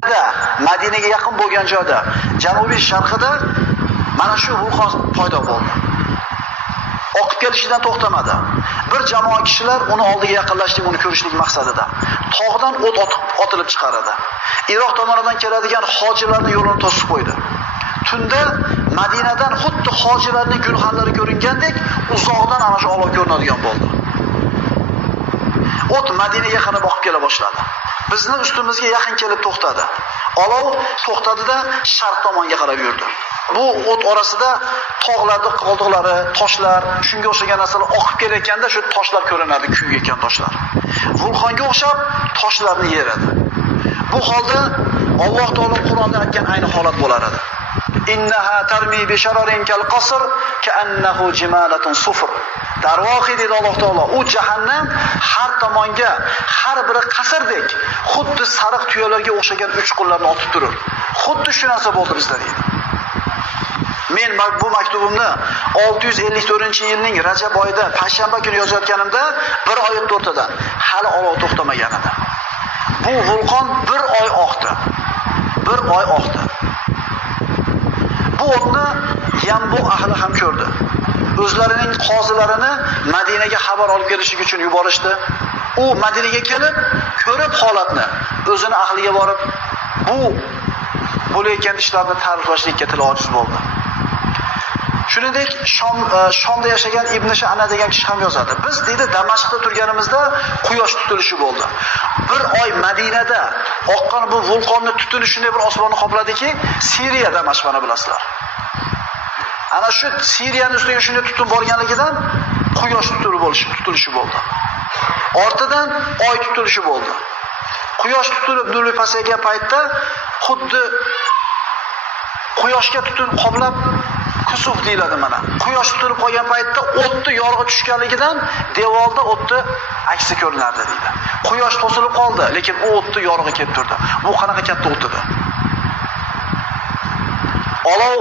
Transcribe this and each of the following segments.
Madinaga yaqin bo'lgan joyda, janubiy sharqida mana shu vulqon paydo bo'ldi. Oqib kelishidan to'xtamadi. Bir jamoa kishilar uni oldiga yaqinlashib, uni ko'rishlik maqsadida tog'dan o't otilib chiqaradi. Iroq tomonidan keladigan hojilarning yo'lini to'sib qo'ydi. Tunda Madinadan xuddi hojilarning gulxanlari ko'ringandek uzoqdan ana shu olov ko'rinadigan bo'ldi. O't Madinaga qarab oqib kela boshladi. Bizni ustimizga yaqin kelib to'xtadi. Olov to'xtadida sharq tomonga qarab yurdi. Bu o't orasida tog'larning qoldiqlari, toshlar, shunga o'xshagan narsalar oqib kelayotganda shu toshlar ko'rinadi, kuyib ketgan toshlar. Vulqonga o'xshab toshlarni yeradi. Bu holda Alloh taolo Qur'onda aytgan ayni holat bo'lar edi. Innaha tarmi bi shararin kal qasr ka'annahu jimalatun sufr. Darvoqi dedi Alloh taolo, u jahannam har tomonga, har biri qasrdek, xuddi sariq tuyalarga o'xshagan uchqunlarni otib turur. Xuddi shu narsa bo'ldi bizda deydi. Men bu maktubimni 654-yilning Rajab oyida payshanba kuni yozayotganimda 1 oy 4-dan hali olov to'xtamagan edi. Bu vulqon 1 oy oqdi. 1 oy oqdi. Bu o'tni Yambu ahli ham ko'rdi. O'zlarining qozilarini Madinaga xabar olib kelishlik uchun yuborishdi. U Madinaga kelib, ko'rib holatni, o'zini ahliga borib, bu bo'layotgan ishlarni ta'riflashlikka tili ojiz bo'ldi. Shuningdek, Shomda yashagan Ibn Sha'na degan kishi ham yozadi. Biz deydi Damashqda turganimizda quyosh tutilishi bo'ldi. 1 oy Madinada oqqan bu vulqonni tutuni shunday bir osmonni qopladiki, Siriya Damashqini bilasizlar. Ana shu Siriyaning ustiga shunday tutun borganligidan quyosh tutilishi bo'ldi. Ortidan oy tutilishi bo'ldi. Quyosh tutilib nurli pasaygan paytda xuddi quyoshga tutun qoplab kusuf deyiladi mana. Quyosh tutilib qolgan paytda o'tni yorug'i tushganligidan devorda o'tni aksi ko'rinardi deydi. Quyosh to'silib qoldi, lekin u o'tni yorug'i kelib turdi. Bu qanaqa katta o't edi? Olov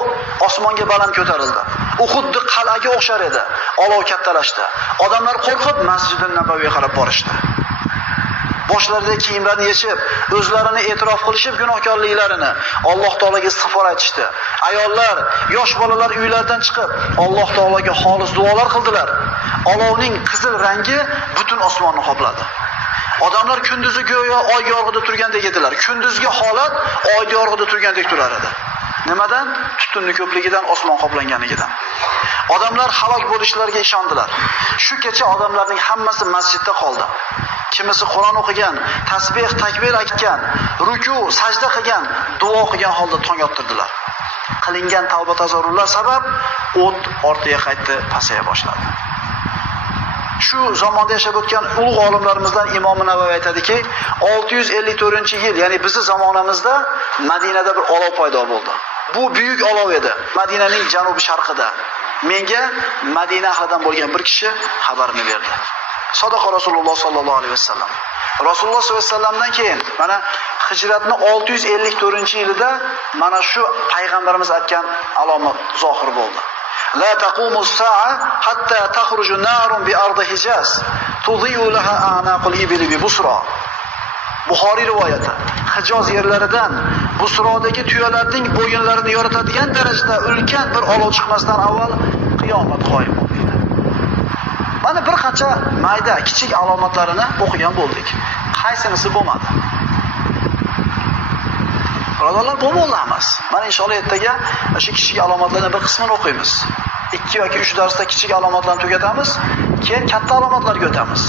osmonga baland ko'tarildi. U xuddi qal'aga o'xshar edi. Olov kattalashdi. Odamlar qo'rqib Masjid-un Nabaviyga qarab borishdi. Boshlarida kiyimlarni yechib, o'zlarini e'tirof qilishib gunohkorliklarini Alloh taolaga istig'for aytishdi. Ayollar, yosh bolalar uylaridan chiqib Alloh taolaga xolis duolar qildilar. Olovning qizil rangi butun osmonni qopladi. Odamlar kunduzi go'yo oy yorug'ida turgandek edilar. Kunduzgi holat oy yorug'ida turgandek turar edi. Nimadan? Tutunning ko'pligidan, osmon qoplanganidan. Odamlar halok bo'lishlariga ishondilar. Shu kecha odamlarning hammasi masjidda qoldi. Kimisi Qur'on o'qigan, tasbih, takbir aytgan, ruku, sajda qilgan, duo qilgan holda tong ottirdilar. Qilingan tavba tazarrurlar sabab o't ortiga qaytdi, pasaya boshladi. Shu zamonda yashab o'tgan ulug' olimlarimizdan Imom Navoiy aytadiki, 654-yil, ya'ni bizning zamonamizda Madinada bir olov paydo bo'ldi. Bu buyuk olov edi, Madinaning janubi sharqida. Menga Madina ahlidan bo'lgan bir kishi xabarini berdi. Sadaqa Rasululloh sallallohu alayhi vasallam. Rasululloh sallallohu alayhi vasallamdan keyin mana hijratning 654-yilida mana shu payg'ambarimiz aytgan alomat zohir bo'ldi. La taqumu as-sa'a hatta takhruju narun bi ardi Hijaz tudhi'u laha a'naqul ibli bi Busra. Buxoriy rivoyati. Hijoz yerlaridan Busrodagi tuyalarning bo'yinlarini yoritadigan darajada ulkan bir olov chiqmasdan avval qiyomat qoyim bo'ldi. Mana bir qancha mayda, kichik alomatlarini o'qigan bo'ldik. Qaysinisi bo'lmadi? Birodarlar, bu bo'ldi emas. Mana inshaalloh ertaga shu kichik alomatlarning bir qismini o'qiymiz. 2 yoki 3 darsda kichik alomatlarni tugatamiz, keyin katta alomatlarga o'tamiz.